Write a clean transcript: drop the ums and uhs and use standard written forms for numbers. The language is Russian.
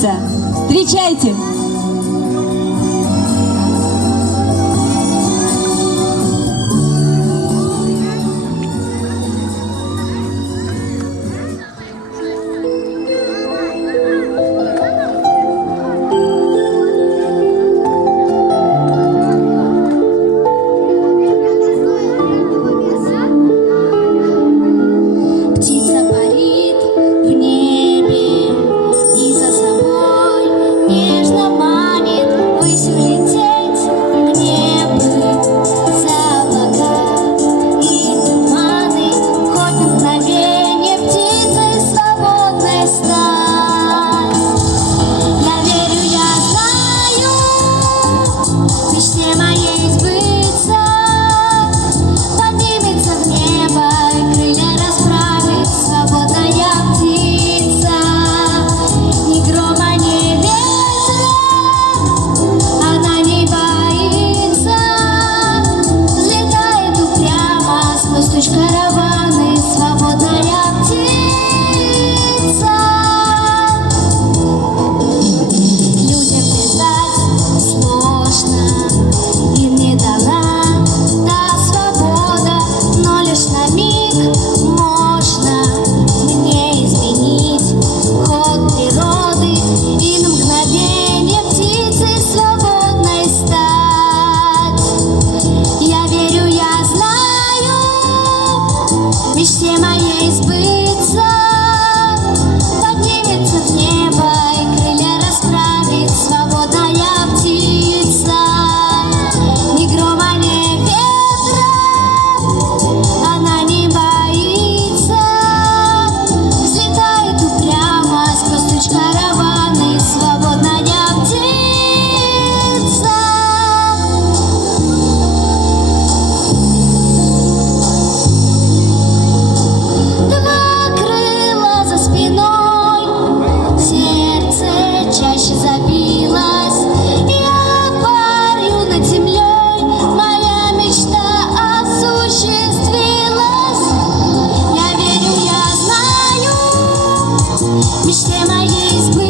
птица. Встречайте! Мечте моей сбыться, поднимется в небо и крылья расправит свободная птица. Ни грома, ни ветра она не боится, взлетает упрямо сквозь туч караваны свободная птица. Мечте моей сбыться.